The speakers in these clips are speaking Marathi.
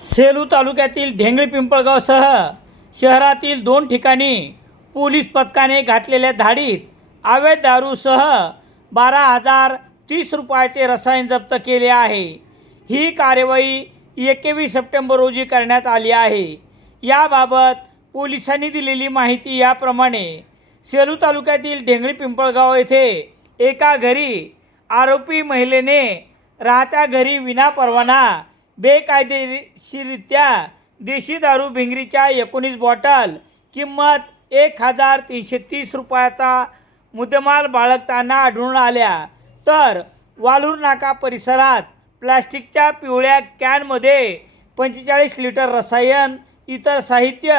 सेलू तालुक्यातील ढेंगळी पिंपळगावसह शहरातील दोन ठिकाणी पोलीस पथकाने घातलेल्या धाडीत अवैध दारूसह बारा हजार तीस रुपयाचे रसायन जप्त केले आहे. ही कारवाई एकवीस सप्टेंबर रोजी करण्यात आली आहे. याबाबत पोलिसांनी दिलेली माहिती याप्रमाणे सेलू तालुक्यातील ढेंगळी पिंपळगाव येथे एका घरी आरोपी महिलेने राहत्या घरी विनापरवाना बेकायदेशीररित्या देशी दारू भिंगरीच्या एकोणीस बॉटल किंमत एक हजार तीनशे तीस रुपयाचा मुद्देमाल बाळगताना आढळून आल्या. तर वालूर नाका परिसरात प्लास्टिकच्या पिवळ्या कॅनमध्ये पंचेचाळीस लिटर रसायन इतर साहित्य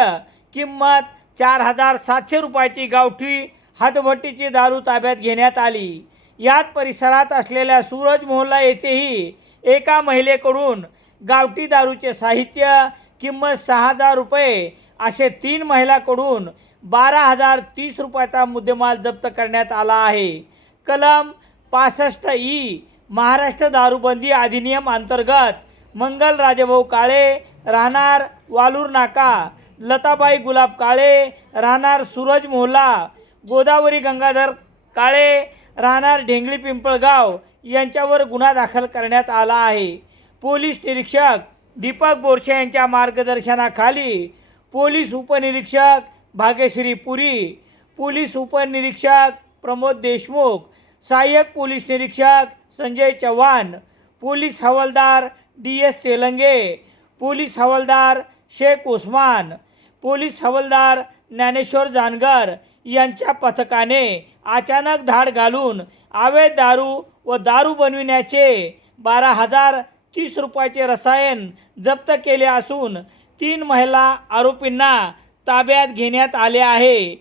किंमत चार हजार सातशे रुपयाची गावठी हातभट्टीची दारू ताब्यात घेण्यात आली. यात परिसरात असलेल्या सूरज मोहल्ला येथेही एका महिलेकडून गावठी दारूचे साहित्य किंमत सहा हजार रुपये असे तीन महिलाकडून बारा हजार तीस रुपयाचा मुद्देमाल जप्त करण्यात आला आहे. कलम पासष्ट ई महाराष्ट्र दारूबंदी अधिनियम अंतर्गत मंगल राजेभाऊ काळे राहणार वालूर नाका लताबाई गुलाब काळे राहणार सूरज मोहला गोदावरी गंगाधर काळे राहणार ढेंगळी पिंपळगाव यांच्यावर गुन्हा दाखल करण्यात आला आहे. पोलीस निरीक्षक दीपक बोरशे यांच्या मार्गदर्शनाखाली पोलीस उपनिरीक्षक भाग्यश्री पुरी पोलीस उपनिरीक्षक प्रमोद देशमुख सहाय्यक पोलीस निरीक्षक संजय चव्हाण पोलीस हवालदार डी एस तेलंगे पोलीस हवालदार शेख उस्मान पोलीस हवालदार ज्ञानेश्वर जानगर यांच्या पथकाने अचानक धाड घालून अवैध दारू व दारू बनविण्याचे बारा हजार तीस रुपयाचे रसायन जप्त केले असून तीन महिला आरोपींना ताब्यात घेण्यात आले आहे.